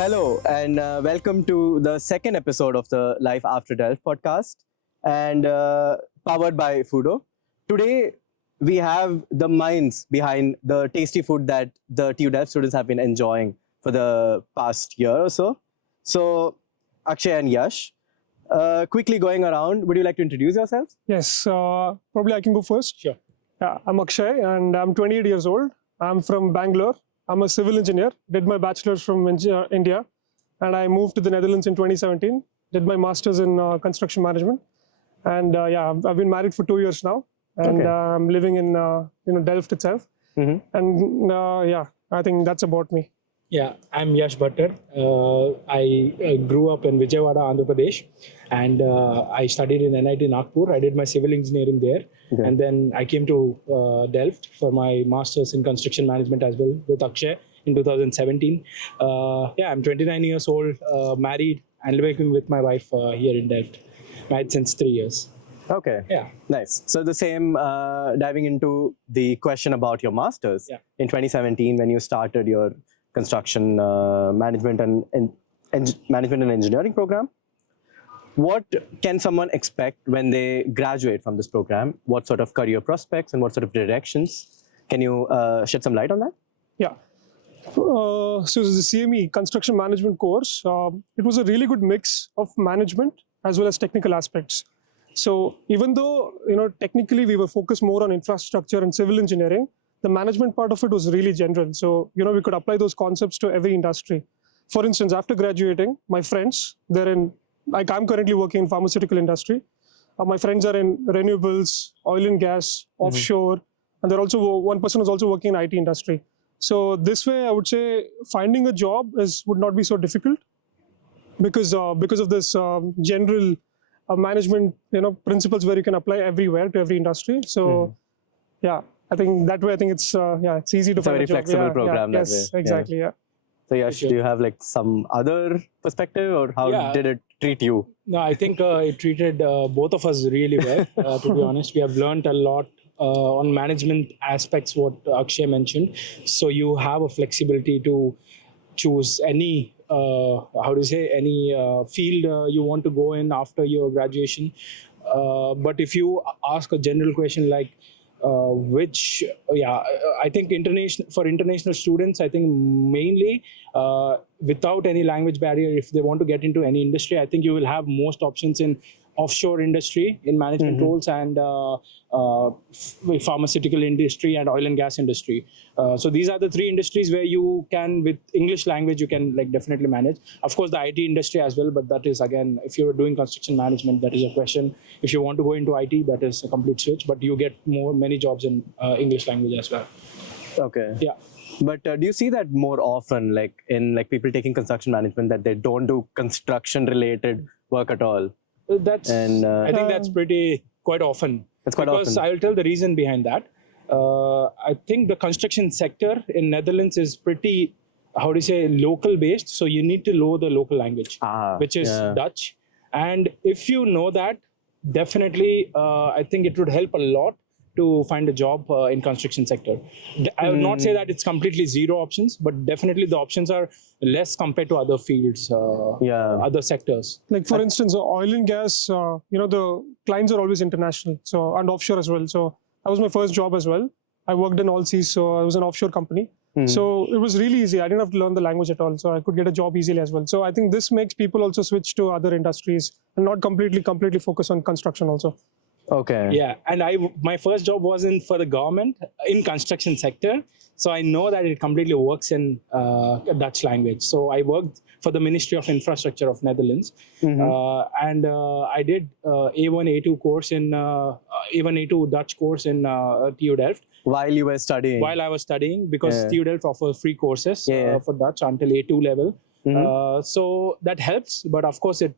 Hello, and welcome to the second episode of the Life After Delft podcast, and powered by Fudo. Today, we have the minds behind the tasty food that the TU Delft students have been enjoying for the past year or so. So, Akshay and Yash, quickly going around, would you like to introduce yourselves? Yes, probably I can go first. Sure. Yeah, I'm Akshay and I'm 28 years old. I'm from Bangalore. I'm a civil engineer, did my bachelor's from India, and I moved to the Netherlands in 2017, did my master's in construction management. And yeah, I've been married for 2 years now, and I'm living in Delft itself. And yeah, I think that's about me. Yeah, I'm Yash Bhattad. I grew up in Vijayawada, Andhra Pradesh, and I studied in NIT Nagpur. I did my civil engineering there, and then I came to Delft for my master's in construction management as well with Akshay in 2017. Yeah, I'm 29 years old, married, and living with my wife here in Delft. Married since 3 years. Okay. Yeah. Nice. So the same, diving into the question about your masters. Yeah. In 2017, when you started your construction management and management and engineering program, what can someone expect when they graduate from this program? What sort of career prospects and what sort of directions? Can you shed some light on that? Yeah. So the CME construction management course, it was a really good mix of management as well as technical aspects. So even though technically we were focused more on infrastructure and civil engineering, the management part of it was really general. So we could apply those concepts to every industry. For instance, after graduating, my friends, I'm currently working in pharmaceutical industry. My friends are in renewables, oil and gas, offshore, and one person is also working in IT industry. So this way, I would say finding a job would not be so difficult because of this general management principles where you can apply everywhere to every industry. So yeah, I think that way. I think it's easy to find a job. It's a very flexible program. Yeah, yes, exactly. Yeah. So Yash, do you have like some other perspective, or how did it treat you? No, I think it treated both of us really well, to be honest. We have learned a lot on management aspects, what Akshay mentioned. So you have a flexibility to choose any, any field you want to go in after your graduation. But if you ask a general question like, I think for international students, I think mainly without any language barrier, if they want to get into any industry, I think you will have most options in offshore industry in management roles and pharmaceutical industry and oil and gas industry. So these are the three industries where you can, with English language, you can definitely manage. Of course, the IT industry as well, but that is again, if you're doing construction management, that is a question. If you want to go into IT, that is a complete switch, but you get many jobs in English language as well. Okay. Yeah. But do you see that more often, in people taking construction management, that they don't do construction related work at all? I think that's quite often. That's quite because often. I'll tell the reason behind that. I think the construction sector in Netherlands is pretty, local based. So you need to know the local language, which is Dutch. And if you know that, definitely, I think it would help a lot to find a job in construction sector. I will not say that it's completely zero options, but definitely the options are less compared to other fields, other sectors. Like for instance, oil and gas, the clients are always international, and offshore as well. So that was my first job as well. I worked in all seas, so I was an offshore company. So it was really easy. I didn't have to learn the language at all, so I could get a job easily as well. So I think this makes people also switch to other industries and not completely focus on construction also. Okay. Yeah, and my first job wasn't for the government in construction sector, so I know that it completely works in Dutch language. So I worked for the Ministry of Infrastructure of Netherlands, and I did A1 A2 course in A1 A2 Dutch course in TU Delft. While you were studying? While I was studying, because TU Delft offers free courses for Dutch until A2 level. So that helps, but of course it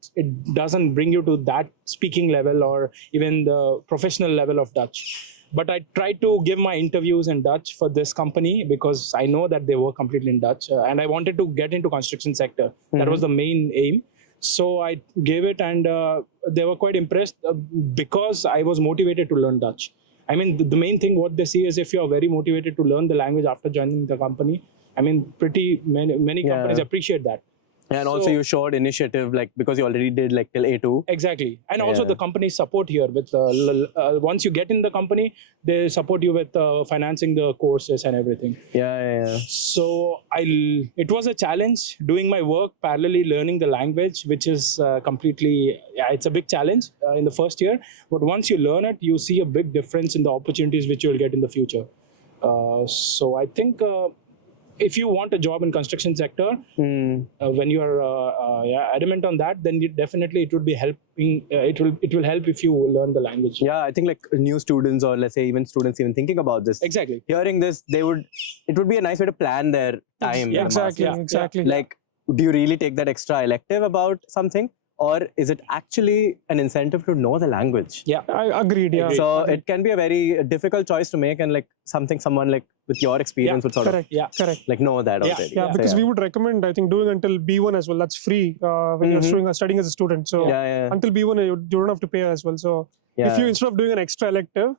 doesn't bring you to that speaking level or even the professional level of Dutch. But I tried to give my interviews in Dutch for this company because I know that they were completely in Dutch, and I wanted to get into construction sector. That was the main aim. So I gave it, and they were quite impressed because I was motivated to learn Dutch. I mean, the main thing what they see is if you are very motivated to learn the language after joining the company, I mean, many companies appreciate that. And also So- you showed initiative, like, because you already did like till A2. Exactly, and also Yeah. the company support here with once you get in the company, they support you with financing the courses and everything. Yeah. So it was a challenge doing my work parallelly learning the language, which is completely, it's a big challenge in the first year. But once you learn it, you see a big difference in the opportunities which you will get in the future. So I think if you want a job in construction sector, when you are adamant on that, then definitely it would be helping. It will help if you learn the language. Yeah, I think like new students, or let's say even students even thinking about this, Exactly. hearing this, it would be a nice way to plan their time. Yeah, in the Exactly, masters. exactly. Like, do you really take that extra elective about something, or is it actually an incentive to know the language? Yeah. I agreed. Yeah. So it can be a very difficult choice to make, and like someone like with your experience would sort Correct. Yeah. Correct. of like know that Yeah, already. Yeah, Yeah. because So, we would recommend, I think, doing until B1 as well. That's free when you're studying as a student. So yeah. until B1, you don't have to pay as well. So Yeah. if you, instead of doing an extra elective,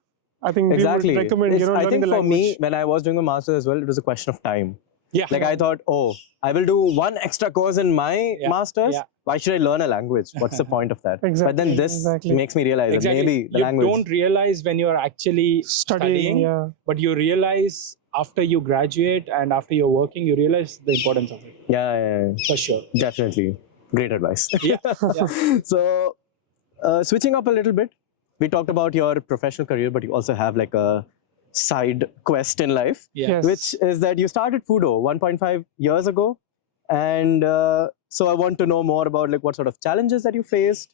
I think Exactly. we would recommend, It's- I learning think the for language. me, when I was doing a master's as well, it was a question of time. Yeah. Like I thought, oh, I will do one extra course in my Yeah, master's. yeah. Why should I learn a language? What's the point of that? But then Exactly, this exactly. makes me realize that Exactly. maybe the you language. don't realize when you are actually studying, Yeah. but you realize after you graduate and after you're working, you realize the importance of it. Yeah, For sure. definitely. Great advice. Yeah. So, switching up a little bit, we talked about your professional career, but you also have like a side quest in life, Yeah. Yes. which is that you started Fudo 1.5 years ago. And so I want to know more about like what sort of challenges that you faced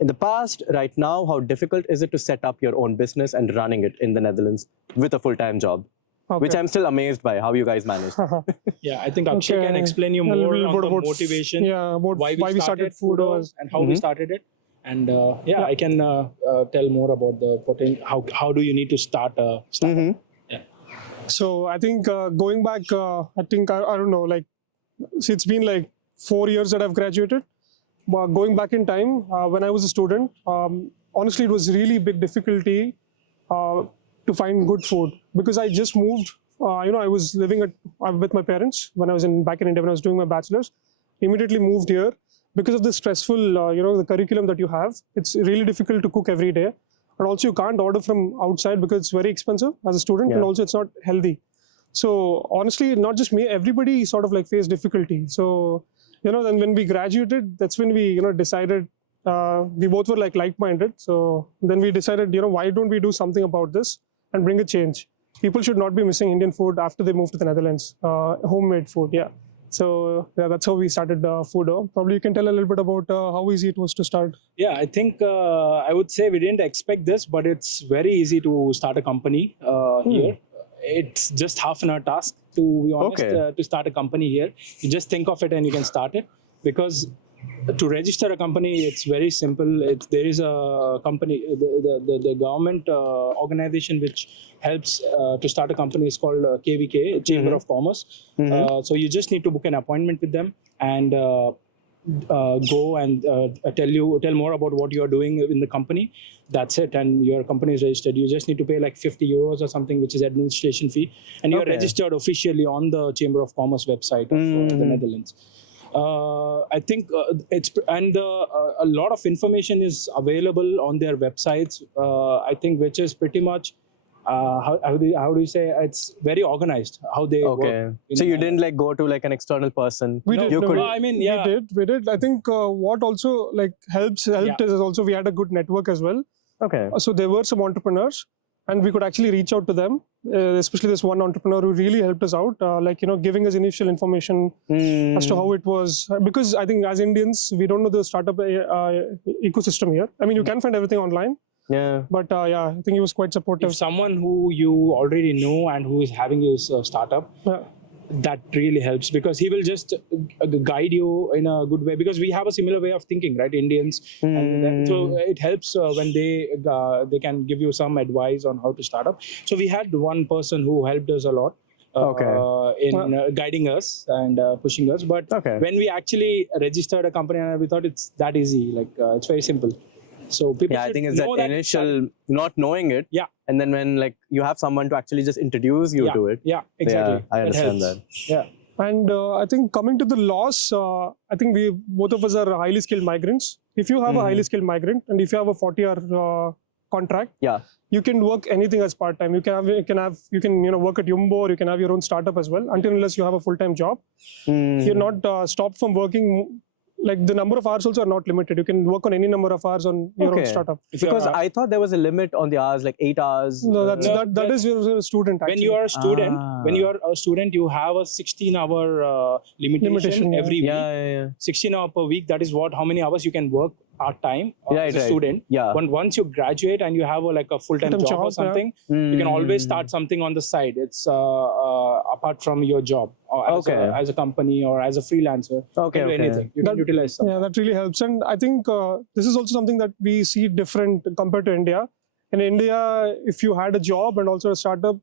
in the past. Right now, how difficult is it to set up your own business and running it in the Netherlands with a full-time job? Which Okay. I'm still amazed by how you guys managed. Yeah. I think Akshay can Okay. explain you A little more bit on the about motivation, Yeah, about why we started Fudo. Fudo and how we started it. And I can tell more about the potential. How do you need to start a startup? Yeah. So I think going back, I think, I don't know, like, see, it's been like 4 years that I've graduated. But going back in time, when I was a student, honestly, it was really big difficulty to find good food, because I just moved. I was living with my parents when I was back in India when I was doing my bachelor's. Immediately moved here because of the stressful, the curriculum that you have. It's really difficult to cook every day, and also you can't order from outside because it's very expensive as a student, and Yeah. also it's not healthy. So honestly, not just me, everybody sort of like faced difficulty. So then when we graduated, that's when we decided. We both were like-minded. So then we decided, why don't we do something about this and bring a change? People should not be missing Indian food after they move to the Netherlands. Homemade food, yeah. So yeah, that's how we started Fudo. Probably you can tell a little bit about how easy it was to start. Yeah, I think I would say we didn't expect this, but it's very easy to start a company here. It's just half an hour task, to be honest, Okay. to start a company here. You just think of it and you can start it, because to register a company, it's very simple. There is a company, the government organization which helps to start a company is called KVK, Chamber of Commerce. So you just need to book an appointment with them and go and tell more about what you are doing in the company. That's it, and your company is registered. You just need to pay like 50 euros or something, which is administration fee, and you are Okay. registered officially on the Chamber of Commerce website of the Netherlands. I think a lot of information is available on their websites. I think, which is pretty much how do you say, it's very organized how they work. Okay. in So you the- didn't like go to like an external person. We did. You no, could. I mean, yeah. We did. I think what also like helped us is also we had a good network as well. Okay. So there were some entrepreneurs, and we could actually reach out to them. Especially this one entrepreneur who really helped us out, giving us initial information as to how it was. Because I think as Indians, we don't know the startup ecosystem here. I mean, you can find everything online, Yeah. but I think he was quite supportive. If someone who you already know and who is having his startup, Yeah. that really helps, because he will just guide you in a good way, because we have a similar way of thinking, right, Indians. And so it helps when they can give you some advice on how to start up. So we had one person who helped us a lot in guiding us and pushing us. But Okay. when we actually registered a company, we thought it's that easy, like it's very simple. So people Yeah, I should think it's that know initial not knowing it. Yeah. And then when like you have someone to actually just introduce you to it. Yeah, exactly. Yeah, I understand helps. that. Yeah. And I think coming to the laws, I think we both of us are highly skilled migrants. If you have a highly skilled migrant and if you have a 40-hour contract, you can work anything as part-time. You can work at Yumbo, or you can have your own startup as well, until unless you have a full-time job. You're not stopped from working. Like the number of hours also are not limited. You can work on any number of hours on your own startup. Because I thought there was a limit on the hours, like 8 hours. No, that is your student. Actually. When you are a student, you have a 16-hour limitation every week. 16 hours per week. That is how many hours you can work part-time as a student. Once you graduate and you have a full-time job or something, you can always start something on the side. It's apart from your job, or as a company or as a freelancer. Anything you can utilize. Something. Yeah, that really helps. And I think this is also something that we see different compared to India. In India, if you had a job and also a startup,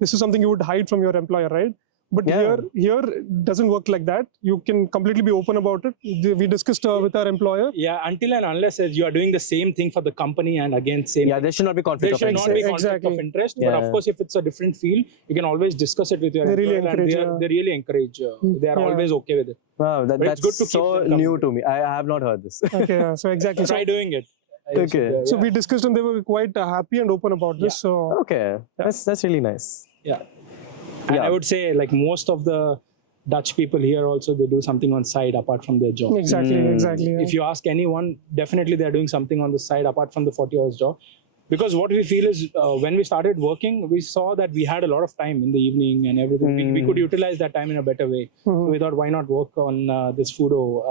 this is something you would hide from your employer, right? But here it doesn't work like that. You can completely be open about it. We discussed with our employer. Yeah, until and unless you are doing the same thing for the company and again same. Yeah, there should not be conflict of interest. There should not be conflict of interest. But of course, if it's a different field, you can always discuss it with your employer. They really encourage. They are always okay with it. Wow, that's good to so new to me. I have not heard this. Okay, so exactly. Try doing it. So we discussed and they were quite happy and open about this. So that's really nice. Yeah. And I would say most of the Dutch people here also, they do something on side apart from their job. Exactly. If you ask anyone, definitely they're doing something on the side apart from the 40 hours job. Because what we feel is when we started working, we saw that we had a lot of time in the evening and everything. We could utilize that time in a better way. So we thought, why not work on this Fudo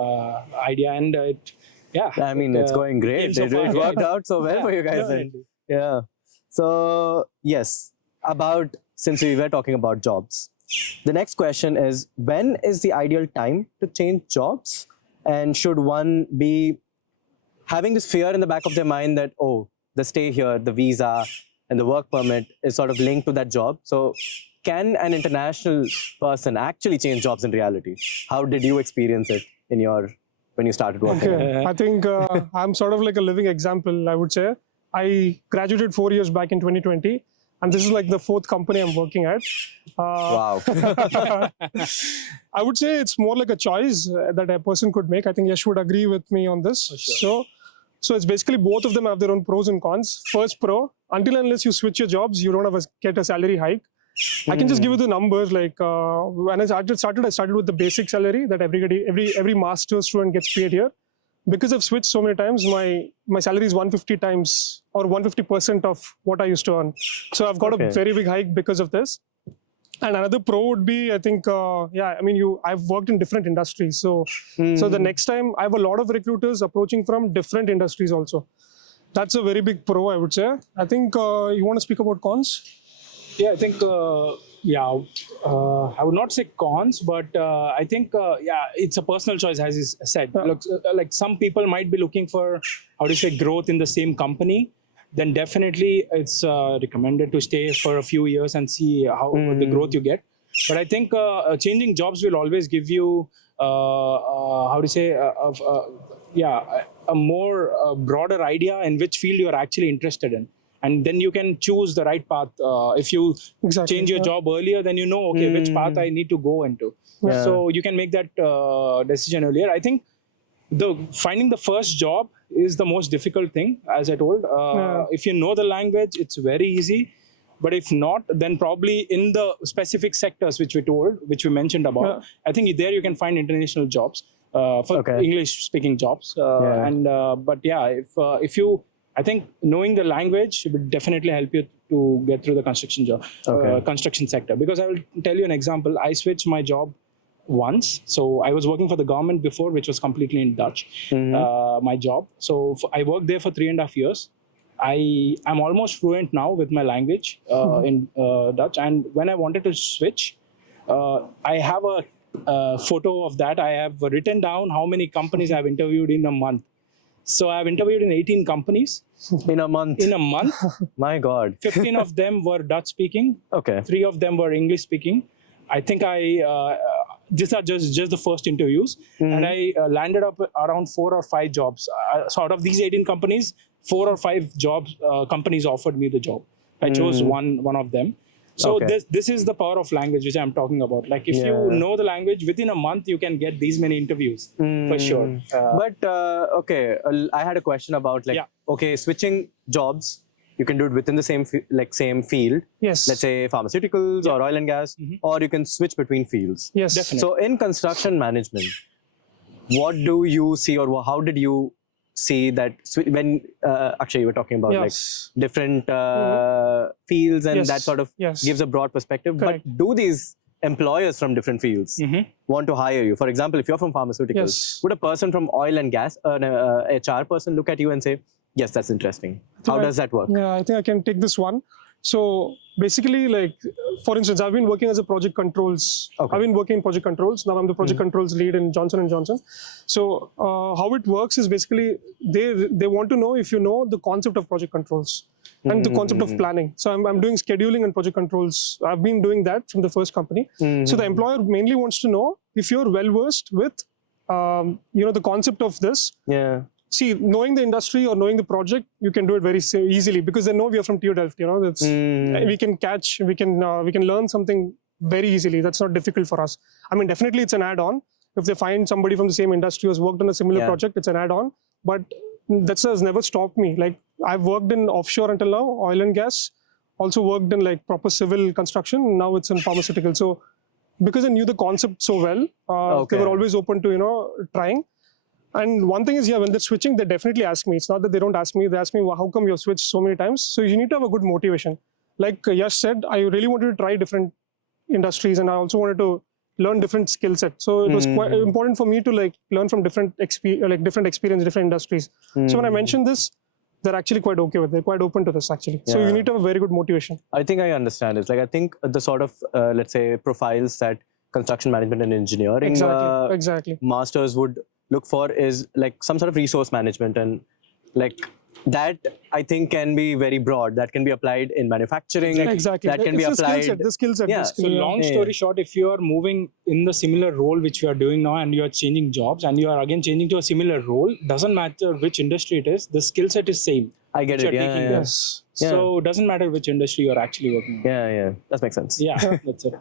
idea? And it's going great. It worked out so well for you guys. Yeah. So, yes, since we were talking about jobs, the next question is, when is the ideal time to change jobs? And should one be having this fear in the back of their mind that, the stay here, the visa and the work permit is sort of linked to that job? So can an international person actually change jobs in reality? How did you experience it when you started working? I think I'm sort of like a living example, I would say. I graduated 4 years back in 2020. And this is like the 4th company I'm working at. Wow. I would say it's more like a choice that a person could make. I think Yash would agree with me on this. Sure. So it's basically both of them have their own pros and cons. First pro, until unless you switch your jobs, you don't get a salary hike. I can just give you the numbers. Like when I started with the basic salary that every master's student gets paid here. Because I've switched so many times, my salary is 150 times or 150% of what I used to earn. So I've got a very big hike because of this. And another pro would be, I think, I've worked in different industries. So the next time I have a lot of recruiters approaching from different industries also. That's a very big pro, I would say. I think you want to speak about cons? Yeah, I think, I would not say cons, but I think, it's a personal choice, as is said. Look, like some people might be looking for, growth in the same company. Then definitely it's recommended to stay for a few years and see how the growth you get. But I think changing jobs will always give you, a more broader idea in which field you're actually interested in. And then you can choose the right path. If you change your job earlier, then you know, which path I need to go into. Yeah. So you can make that decision earlier. I think finding the first job is the most difficult thing, as I told. If you know the language, it's very easy. But if not, then probably in the specific sectors which we mentioned about, I think there you can find international jobs for English-speaking jobs. I think knowing the language would definitely help you to get through the construction sector. Because I will tell you an example. I switched my job once. So I was working for the government before, which was completely in Dutch, my job. So I worked there for 3.5 years. I'm almost fluent now with my language in Dutch. And when I wanted to switch, I have a photo of that. I have written down how many companies I've interviewed in a month. So I've interviewed in 18 companies. In a month? In a month. My God. 15 of them were Dutch speaking. 3 of them were English speaking. I think these are just the first interviews. And I landed up around 4 or 5 jobs. So out of these 18 companies, 4 or 5 jobs, companies offered me the job. I chose one of them. So Okay. this is the power of language which I'm talking about. Like if you know the language, within a month you can get these many interviews for sure. But okay, I had a question about like, okay, switching jobs, you can do it within the same field. Yes. Let's say pharmaceuticals or oil and gas, or you can switch between fields. Yes. Definitely. So in construction management, what do you see, or how did you see that when Akshay, you were talking about like different fields and that sort of gives a broad perspective. Correct. But do these employers from different fields want to hire you? For example, if you're from pharmaceuticals, would a person from oil and gas, an HR person, look at you and say, yes, that's interesting? How does that work? Yeah, I think I can take this one. So basically, like, for instance, I've been working as a project controls. Okay. I've been working in project controls. Now I'm the project controls lead in Johnson & Johnson. So how it works is basically they want to know if you know the concept of project controls and the concept of planning. So I'm doing scheduling and project controls. I've been doing that from the first company. So the employer mainly wants to know if you're well versed with the concept of this. Yeah. See, knowing the industry or knowing the project, you can do it very easily because they know we are from TU Delft. You know, that's we can learn something very easily. That's not difficult for us. I mean, definitely it's an add-on. If they find somebody from the same industry who's worked on a similar project, it's an add-on. But that has never stopped me. Like, I've worked in offshore until now, oil and gas. Also worked in like proper civil construction. Now it's in pharmaceutical. So because I knew the concept so well, they were always open to trying. And one thing is, when they're switching, they definitely ask me. It's not that they don't ask me. They ask me, well, how come you've switched so many times? So you need to have a good motivation. Like Yash said, I really wanted to try different industries, and I also wanted to learn different skill sets. So it was quite important for me to like learn from different experience, different industries. So when I mentioned this, they're actually quite okay with it. They're quite open to this actually. So you need to have a very good motivation. I think I understand it. Like, I think the sort of, let's say, profiles that construction management and engineering exactly masters would look for is like some sort of resource management, and like that I think can be very broad. That can be applied in manufacturing. Exactly. That can be applied. The skill set. Yeah. So long story short, if you are moving in the similar role which you are doing now and you are changing jobs and you are again changing to a similar role, doesn't matter which industry it is, the skill set is same. I get it. Yes. So it doesn't matter which industry you are actually working in. Yeah. That makes sense. Yeah, that's it.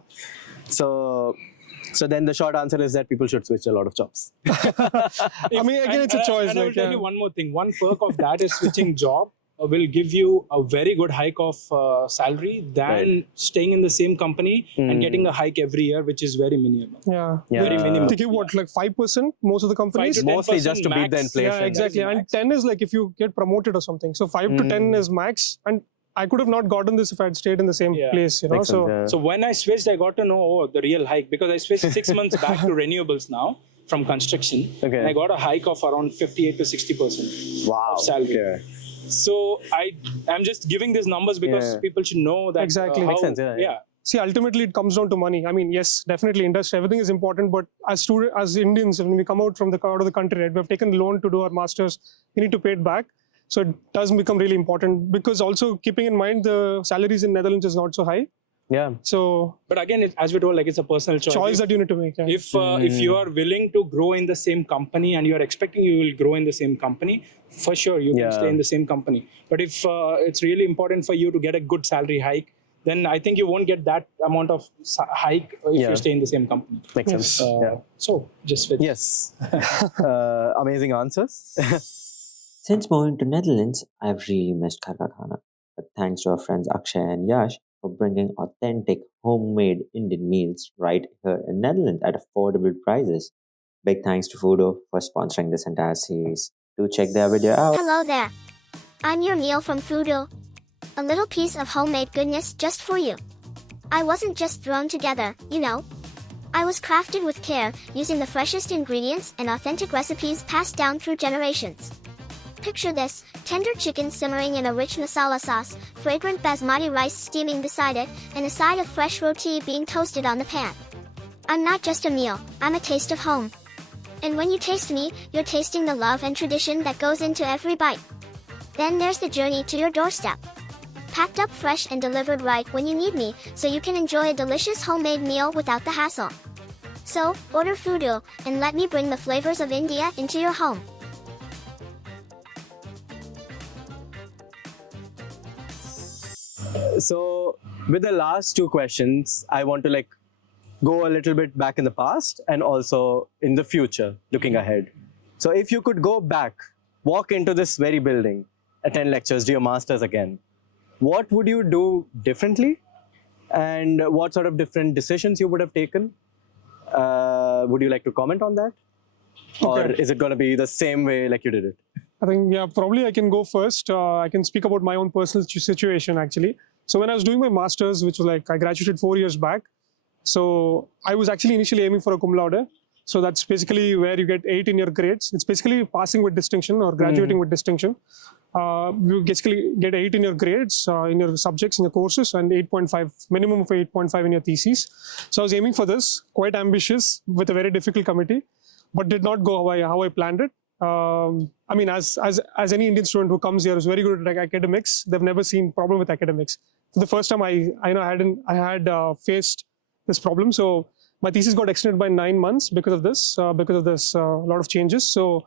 So then the short answer is that people should switch a lot of jobs. I mean, again, it's a choice. And I will tell you one more thing. One perk of that is switching job will give you a very good hike of salary than staying in the same company and getting a hike every year, which is very minimal. Very minimal. They give what, like 5% most of the companies? Mostly just to beat the inflation. Yeah, exactly. And 10 is like if you get promoted or something. So 5 to 10 is max. And I could have not gotten this if I had stayed in the same place, So when I switched, I got to know the real hike because I switched 6 months back to renewables now from construction. And I got a hike of around 58 to 60% of salary. So I'm just giving these numbers because people should know that. Exactly. Makes sense. See, ultimately it comes down to money. I mean, yes, definitely industry, everything is important, but as Indians, when we come out of the country, right, we have taken a loan to do our masters, we need to pay it back. So it does become really important because also keeping in mind the salaries in Netherlands is not so high. So, but again, as we told, like it's a personal choice that you need to make. If you are willing to grow in the same company and you are expecting you will grow in the same company, for sure you can stay in the same company. But if it's really important for you to get a good salary hike, then I think you won't get that amount of hike if you stay in the same company. Makes sense. So just switch. Yes. Amazing answers. Since moving to Netherlands, I've really missed Ghar Ka Khana. But thanks to our friends Akshay and Yash for bringing authentic, homemade Indian meals right here in Netherlands at affordable prices. Big thanks to Fudo for sponsoring this entire series. Do check their video out. Hello there. I'm your meal from Fudo. A little piece of homemade goodness just for you. I wasn't just thrown together, I was crafted with care, using the freshest ingredients and authentic recipes passed down through generations. Picture this, tender chicken simmering in a rich masala sauce, fragrant basmati rice steaming beside it, and a side of fresh roti being toasted on the pan. I'm not just a meal, I'm a taste of home. And when you taste me, you're tasting the love and tradition that goes into every bite. Then there's the journey to your doorstep. Packed up fresh and delivered right when you need me, so you can enjoy a delicious homemade meal without the hassle. So, order Fudo, and let me bring the flavors of India into your home. So with the last two questions, I want to like go a little bit back in the past and also in the future, looking ahead. So if you could go back, walk into this very building, attend lectures, do your masters again, what would you do differently? And what sort of different decisions you would have taken? Would you like to comment on that? Or is it going to be the same way like you did it? I think, yeah, probably I can go first. I can speak about my own personal situation actually. So when I was doing my master's, which was like, I graduated 4 years back. So I was actually initially aiming for a cum laude. So that's basically where you get 8 in your grades. It's basically passing with distinction or graduating with distinction. You basically get 8 in your grades, in your subjects, in your courses, and 8.5, minimum of 8.5 in your thesis. So I was aiming for this, quite ambitious, with a very difficult committee, but did not go how I planned it. I mean, as any Indian student who comes here is very good at academics, they've never seen problem with academics. So the first time I had faced this problem. So my thesis got extended by 9 months because of this lot of changes. So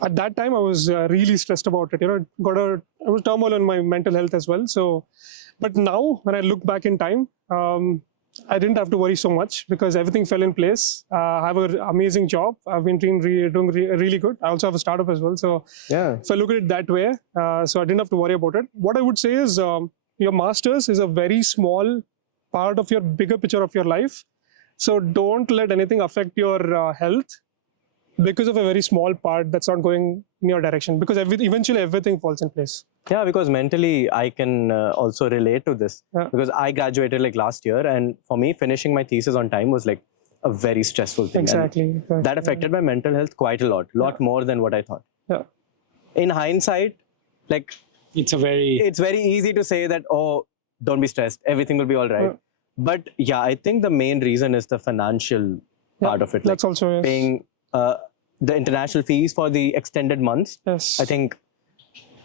at that time I was really stressed about it. I was turmoil on my mental health as well. So, but now when I look back in time, I didn't have to worry so much because everything fell in place. I have an amazing job. I've been doing really good. I also have a startup as well. So Yeah. if I look at it that way, so I didn't have to worry about it. What I would say is your master's is a very small part of your bigger picture of your life. So don't let anything affect your health because of a very small part that's not going in your direction, because eventually everything falls in place. Yeah, because mentally I can also relate to this because I graduated like last year, and for me finishing my thesis on time was like a very stressful thing. Exactly. And that affected my mental health quite a lot more than what I thought. Yeah. In hindsight, like It's very easy to say that, oh, don't be stressed, everything will be all right. But yeah, I think the main reason is the financial part of it. That's like also paying the international fees for the extended months. Yes. I think,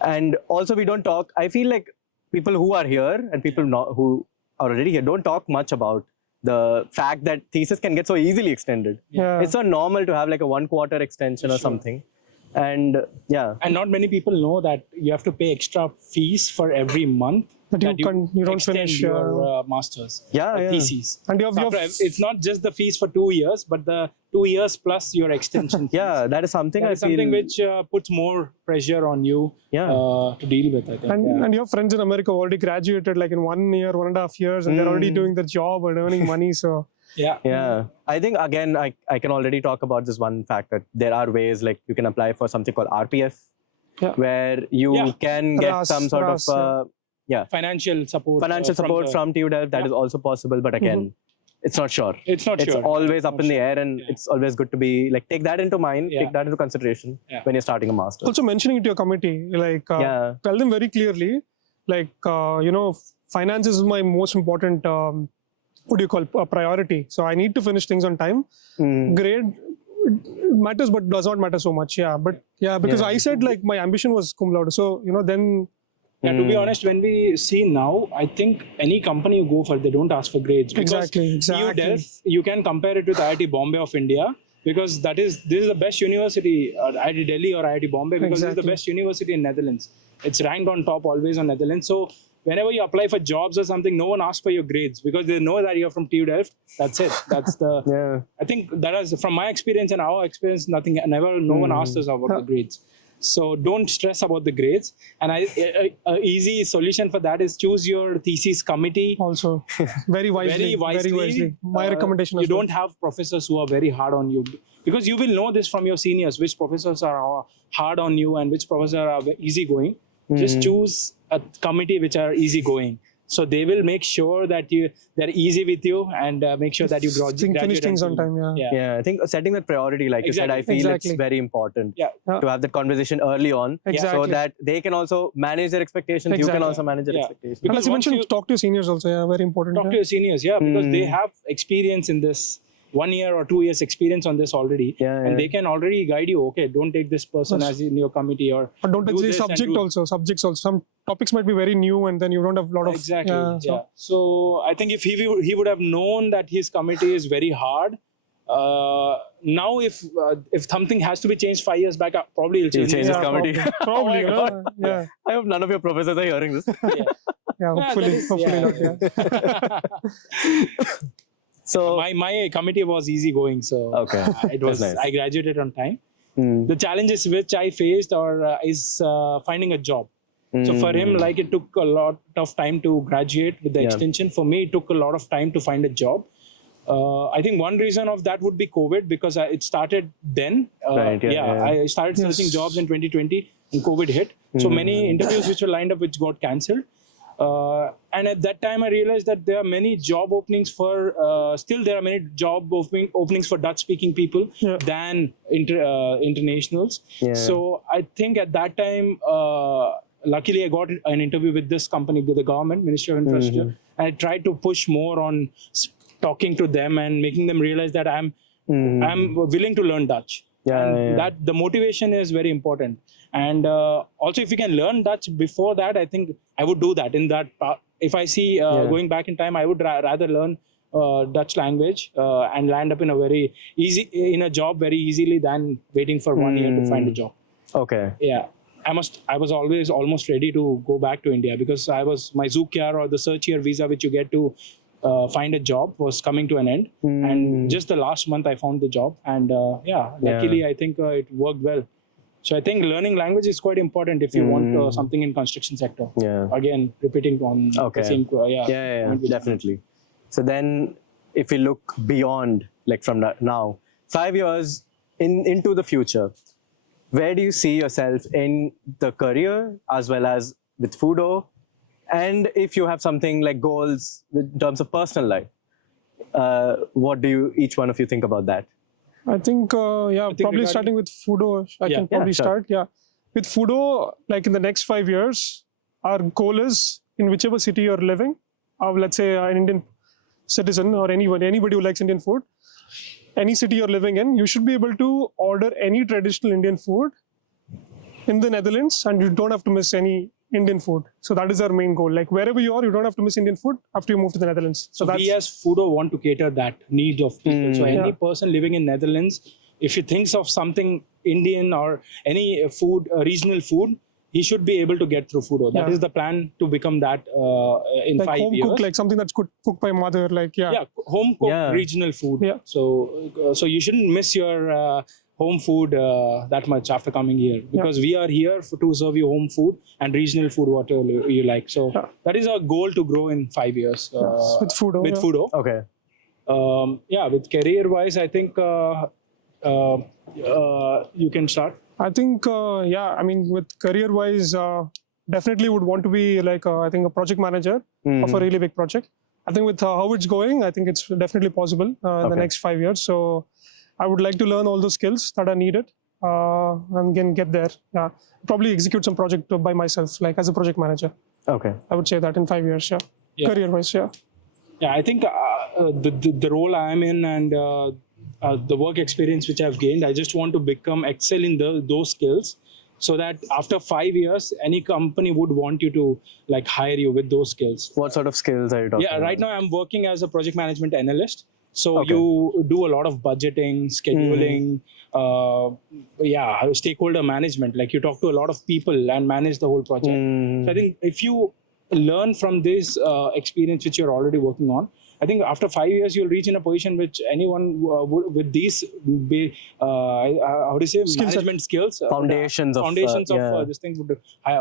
and also we don't talk. I feel like people who are here and people who are already here don't talk much about the fact that thesis can get so easily extended. Yeah. It's so normal to have like a 1 quarter extension or something. And yeah. And not many people know that you have to pay extra fees for every month that you don't extend finish your masters or theses. And it's not just the fees for 2 years, but the 2 years plus your extension fees. Yeah, that is something something which puts more pressure on you to deal with, I think. And your friends in America already graduated like in 1 year, 1.5 years, and they're already doing their job and earning money. So yeah. I think again, I can already talk about this one fact that there are ways like you can apply for something called RPF, where you can get some sort of financial support from TU Delft. That is also possible, but again, it's not sure. It's always up in the air, and it's always good to be like take that into mind, take that into consideration when you're starting a master's. Also mentioning it to your committee, like tell them very clearly, like finance is my most important priority. So I need to finish things on time. Grade matters, but does not matter so much. Because I said like my ambition was cum laude. So then. Yeah, to be honest, when we see now, I think any company you go for, they don't ask for grades. Exactly. TU Delft, you can compare it with IIT Bombay of India, because this is the best university, IIT Delhi or IIT Bombay, because this is the best university in Netherlands. It's ranked on top always on Netherlands. So whenever you apply for jobs or something, no one asks for your grades because they know that you're from TU Delft. That's it. That's the. I think that is from my experience and our experience. No one asked us about the grades. So don't stress about the grades. And a easy solution for that is choose your thesis committee. Also, very wisely. My recommendation. You don't have professors who are very hard on you, because you will know this from your seniors, which professors are hard on you and which professors are easygoing. Just choose a committee which are easygoing. So they will make sure that they're easy with you and make sure that you graduate. Finish things on time. I think setting that priority, like you said, I feel it's very important to have that conversation early on, so that they can also manage their expectations. You can also manage their expectations. Because as you mentioned, talk to your seniors also. Very important. Talk to your seniors, because they have experience in this. 1 year or 2 years experience on this already, and they can already guide you. Okay, don't take this person as in your committee, or don't take the subjects also. Some topics might be very new, and then you don't have a lot of So I think if he would have known that his committee is very hard. Now, if something has to be changed 5 years back, probably he'll change his committee. Probably. I hope none of your professors are hearing this. Yeah, Yeah, hopefully, that is- hopefully yeah. not. Yeah. So my committee was easy going, so Okay. it That's was nice. I graduated on time. mm, The challenges which I faced is finding a job. So for him, like it took a lot of time to graduate with the Yeah. extension. For me, it took a lot of time to find a job. I think one reason of that would be COVID because it started then. Right, yeah. I started searching jobs in 2020 and COVID hit. So many interviews which were lined up which got cancelled. And at that time, I realized that there are many job openings for, still there are many job openings for Dutch-speaking people Yeah. than internationals. Yeah. So I think at that time, luckily I got an interview with this company, with the government, Ministry of Infrastructure. And I tried to push more on talking to them and making them realize that I'm willing to learn Dutch. Yeah, And yeah. that the motivation is very important. And also, if you can learn Dutch before that, I think I would do that. In that, if I see going back in time, I would rather learn Dutch language and land up in a job very easily than waiting for 1 year to find a job. Okay. Yeah, I was always almost ready to go back to India because my Zookyaar or the search year visa which you get to find a job was coming to an end. And just the last month I found the job, and luckily I think it worked well. So I think learning language is quite important if you want something in construction sector. Yeah. Again, repeating on the same. Yeah, point which- definitely. So then, if we look beyond, like from now, 5 years into the future, where do you see yourself in the career as well as with Fudo? And if you have something like goals in terms of personal life, what do each one of you think about that? I think, probably regarding- starting with Fudo, I Yeah. can probably sure. start. Yeah. With Fudo, like in the next 5 years, our goal is in whichever city you're living, let's say an Indian citizen or anybody who likes Indian food, any city you're living in, you should be able to order any traditional Indian food in the Netherlands and you don't have to miss any Indian food. So that is our main goal. Like wherever you are, you don't have to miss Indian food after you move to the Netherlands. So we as Fudo want to cater that need of people. So any person living in Netherlands, if he thinks of something Indian or any food, regional food, he should be able to get through Fudo. That is the plan to become that in like 5 home years. cooked, like something that's cooked by mother, like Home cooked regional food. Yeah. So you shouldn't miss your home food that much after coming here, because we are here to serve you home food and regional food, whatever you like. So that is our goal to grow in 5 years with Fudo. with Fudo. Okay. With career wise, I think you can start. I think, I mean, with career-wise, definitely would want to be like, I think, a project manager of a really big project. I think with how it's going, I think it's definitely possible in the next 5 years. So I would like to learn all those skills that are needed and then get there. Yeah, probably execute some project by myself, like as a project manager. Okay. I would say that in 5 years, career-wise, I think the role I'm in and the work experience which I've gained, I just want to excel in those skills, so that after 5 years, any company would want you to like hire you with those skills. What sort of skills are you talking about? Right now I'm working as a project management analyst. So you do a lot of budgeting, scheduling, stakeholder management. Like you talk to a lot of people and manage the whole project. So I think if you learn from this experience which you're already working on, I think after 5 years you'll reach in a position which anyone with these management skills, foundations of this thing would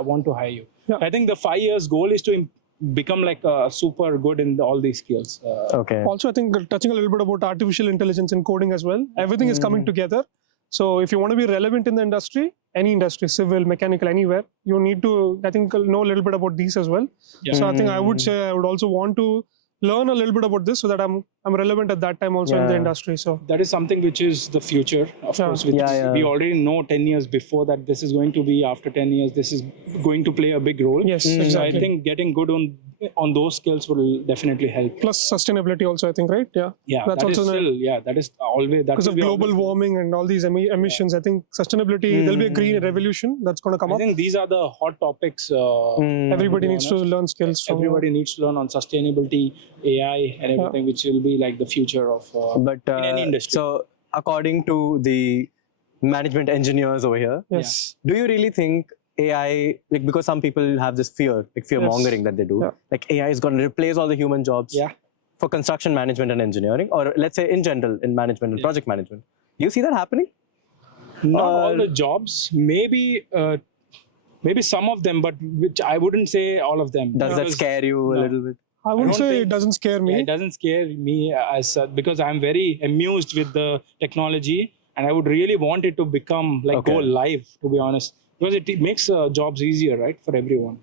want to hire you. Yeah. I think the 5 years goal is to become like super good in all these skills. Okay. Also, I think touching a little bit about artificial intelligence and coding as well. Everything is coming together. So if you want to be relevant in the industry, any industry, civil, mechanical, anywhere, you need to, I think, know a little bit about these as well. Yeah. So I think I would say I would also want to learn a little bit about this so that I'm relevant at that time also in the industry. So that is something which is the future, of course. Which we already know 10 years before that this is going to be, after 10 years, this is going to play a big role. Yes, So exactly. I think getting good on those skills will definitely help. Plus sustainability also, I think, right? Yeah. Yeah, That's that is also still, that is always, that because will of be global always- warming and all these emissions. I think sustainability, there'll be a green revolution that's going to come I up. think these are the hot topics. Everybody to be needs to honest. learn skills from Everybody needs to learn on sustainability, AI, and everything, which will be like the future of But in any industry. so according to the management engineers over here, Yes. do you really think AI, like because some people have this fear, like fear mongering that they do, like AI is going to replace all the human jobs for construction management and engineering, or let's say in general in management and project management. Do you see that happening? Not all the jobs, maybe some of them, but which I wouldn't say all of them. Does that scare you a little bit? I wouldn't say it doesn't scare me. Yeah, it doesn't scare me as because I'm very amused with the technology, and I would really want it to become like go live, to be honest, because it makes jobs easier, right, for everyone.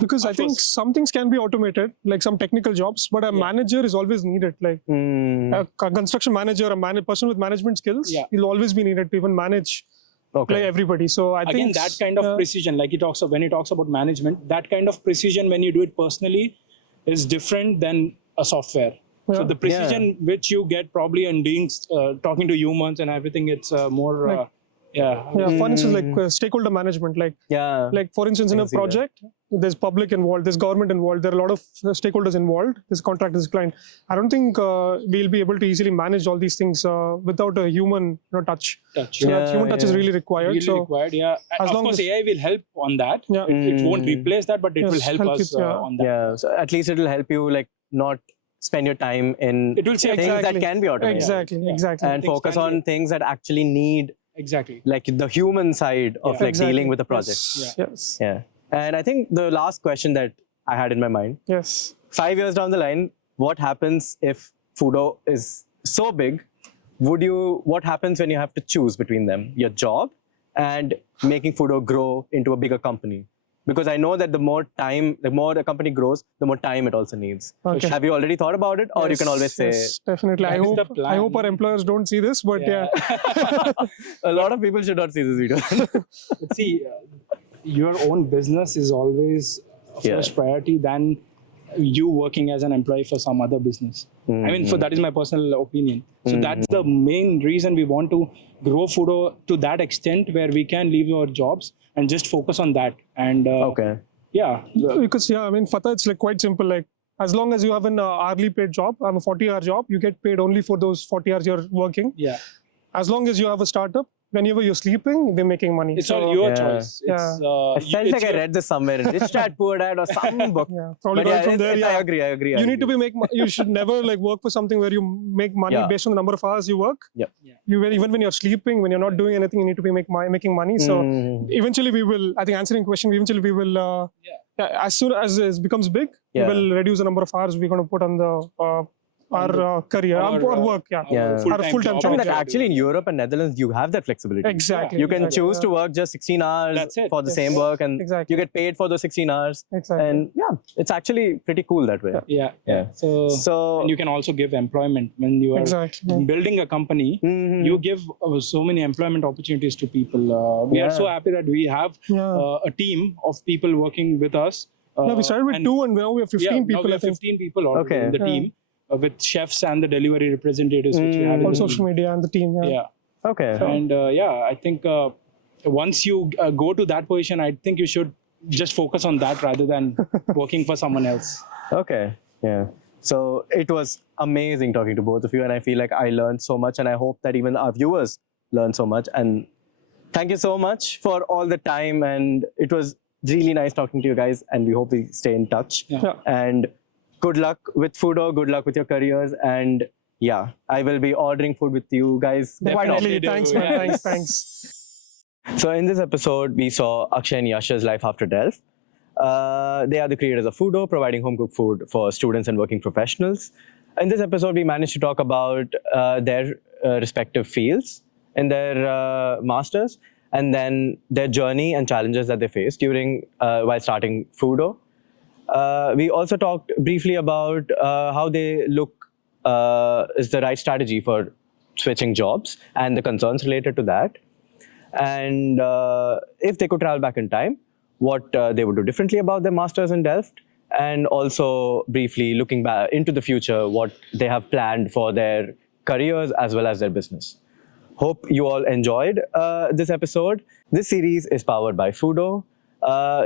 Because I think some things can be automated, like some technical jobs, but a manager is always needed. Like a construction manager, a person with management skills, he'll always be needed to even manage like everybody. So I think that kind of precision, like when he talks about management, that kind of precision when you do it personally is different than a software. So the precision which you get probably in doing talking to humans and everything, it's more. For instance, like stakeholder management, like for instance, in a project, there's public involved, there's government involved, there are a lot of stakeholders involved, there's contract, there's client. I don't think we'll be able to easily manage all these things without a human touch. So that human touch is really required. Of course, AI will help on that. It won't replace that, but it will help us on that. So at least it will help you like not spend your time in things that can be automated. Exactly. And focus on things that actually need like the human side of like dealing with the project. And I think the last question that I had in my mind, 5 years down the line, what happens if Fudo is so big? What happens when you have to choose between them, your job and making Fudo grow into a bigger company? Because I know that the more a company grows, the more time it also needs. Have you already thought about it, or you can always say? Definitely. I hope our employers don't see this, but a lot of people should not see this video. See, your own business is always first priority than you working as an employee for some other business. I mean, that is my personal opinion. So that's the main reason we want to grow Fudo to that extent where we can leave our jobs and just focus on that. And because I mean, Fatah, it's like quite simple. Like as long as you have an hourly paid job, I have a 40-hour job, you get paid only for those 40 hours you're working. As long as you have a startup, whenever you're sleeping, they're making money. It's all your choice. It felt like I read this somewhere in Rich Dad Poor Dad or some book. Probably from there. I agree. You need to be you should never like work for something where you make money based on the number of hours you work. Even when you're sleeping, when you're not doing anything, you need to be making money. So eventually we will. I think answering question. Eventually we will. As soon as it becomes big, we will reduce the number of hours we're going to put on the. Our career, our work, our full-time job. I mean, like actually in Europe and Netherlands, you have that flexibility. Exactly. You can choose to work just 16 hours for the same work, and you get paid for those 16 hours. And it's actually pretty cool that way. So and you can also give employment when you are building a company. You give so many employment opportunities to people. We are so happy that we have a team of people working with us. We started with 2 and now we have 15 people. Now we have 15 people already in the team. With chefs and the delivery representatives which we have on social media and the team. And I think once you go to that position, I think you should just focus on that rather than working for someone else. So it was amazing talking to both of you, and I feel like I learned so much, and I hope that even our viewers learned so much. And thank you so much for all the time, and it was really nice talking to you guys, and we hope we stay in touch. And good luck with Fudo, good luck with your careers, and I will be ordering food with you guys. Definitely. Thanks, man. Thanks. So in this episode, we saw Akshay and Yash's life after Delft. They are the creators of Fudo, providing home-cooked food for students and working professionals. In this episode, we managed to talk about their respective fields in their masters, and then their journey and challenges that they faced during while starting Fudo. We also talked briefly about how they look is the right strategy for switching jobs and the concerns related to that. And if they could travel back in time, what they would do differently about their masters in Delft, and also briefly looking back into the future, what they have planned for their careers as well as their business. Hope you all enjoyed this episode. This series is powered by Fudo.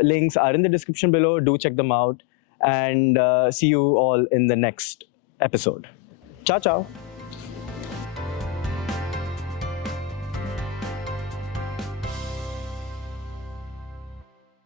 Links are in the description below. Do check them out, and see you all in the next episode. Ciao, ciao.